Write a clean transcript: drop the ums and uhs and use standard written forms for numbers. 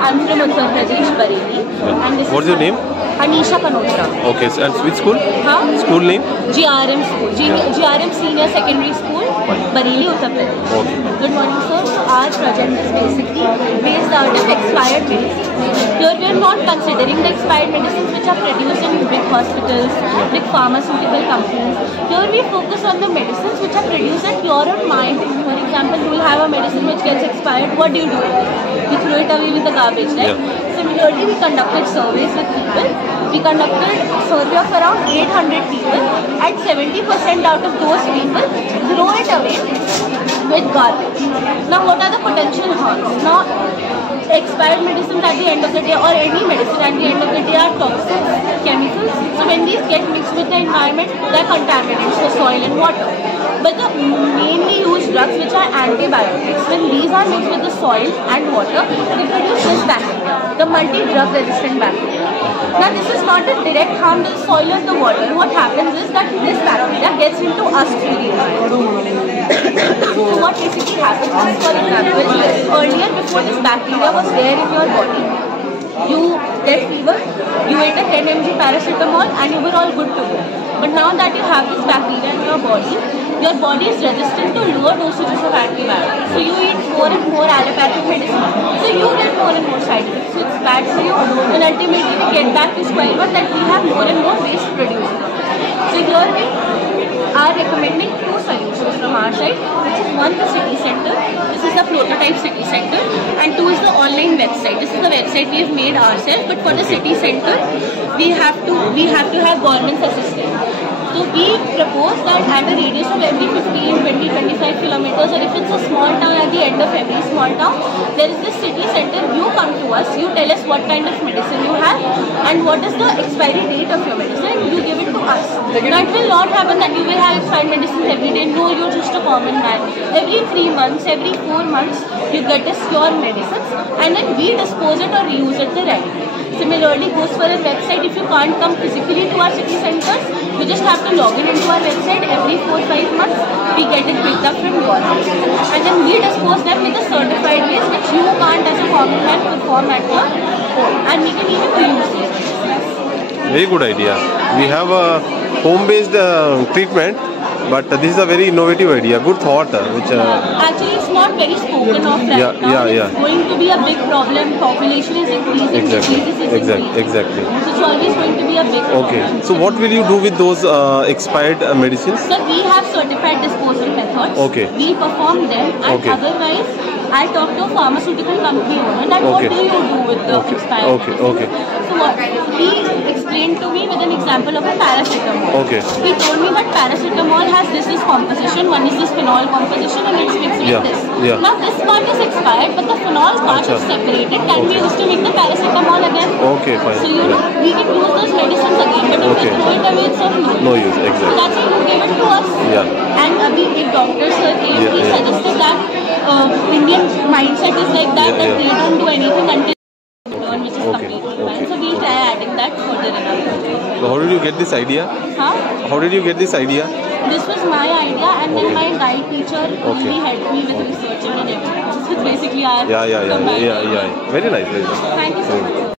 I'm from Uttar Pradesh, Bareilly. And this What's your name? Anisha Kanotra. Okay, so, and which school? Huh? School name? GRM School. GRM Senior Secondary School, Bareilly, Uttar Pradesh. Okay. Good morning, sir. So our project is basically based out of expired medicines. Here we are not considering the expired medicines which are produced in big hospitals, big pharmaceutical companies. Here we focus on the medicines which are produced at your own mind. For example, you will have a medicine which gets expired. What do you do with it? You throw it away with the garbage, right? Yeah. Similarly, we conducted surveys with people. We conducted a survey of around 800 people, and 70% out of those people throw it away with garbage. Now, what are the potential harms? Now, expired medicines at the end of the day, or any medicine at the end of the day, are toxic chemicals. So when these get mixed with the environment, they are contaminants for soil and water. But the mainly used drugs, which are antibiotics, when these are mixed with the soil and water, they produce this bacteria, the multi-drug resistant bacteria. Now this is not a direct harm to the soil or the water. What happens is that this bacteria gets into us through the environment. So what basically happens is, for example, earlier before this bacteria was there in your body, you get fever, you ate a 10 mg paracetamol and you were all good to go. But now that you have this bacteria in your body is resistant to lower dosages of antibiotics. So you eat more and more allopathic medicine, so you get more and more side effects. So it's bad for you, and ultimately we get back to square one that we have more and more waste produced. So here we are recommending two solutions from our side, which is one, the city center. This is the prototype city center, and two is the online website. This is the website we have made ourselves, but for the city center, we have to have government's assistance. So we propose that at a radius of every 15, 20, 25 kilometers, or if it's a small town, at the end of every small town, there is this city center. You come to us, you tell us what kind of medicine you have and what is the expiry date of your medicine, and you give it to us. Now it will not happen that you will have expired medicines every day. No, you're just a common man. Every 3 months, every 4 months, you get us your medicines, and then we dispose it or reuse it thereafter. Similarly goes for a website. If you can't come physically to our city centers, you just have to log in into our website. Every 4-5 months, we get it picked up from your house, and then we dispose them with a certified waste which you can't as a common man perform at your home, and we can even reuse these. Very good idea. We have a home-based treatment, but this is a very innovative idea. Good thought. Actually, it's not very spoken of right now. It's going to be a big problem. Population is increasing. Exactly. So it's always going to be a big problem. Okay. So what will you do with those expired medicines? So we have certified disposal methods. Okay. We perform them, and otherwise, I talk to a pharmaceutical company owner that what do you do with the expired medicines? So what he explained to me with an example of a paracetamol. Okay. He told me that paracetamol has this composition, one is this phenol composition, and it's mixed with this. Now this part is expired, but the phenol part is separated, can be used to make the paracetamol again. Okay, fine. So we can use those medicines again, but if we throw it away, it's of no use. Exactly. So that's why you give it to us. And if doctors he suggested that Indian mindset is like that, that they don't do anything until learn which is completely fine. So we try adding that further in our project. So how did you get this idea? How did you get this idea? This was my idea, and then my guide teacher really helped me with researching and everything. So it's basically our Very nice. Thank you so much.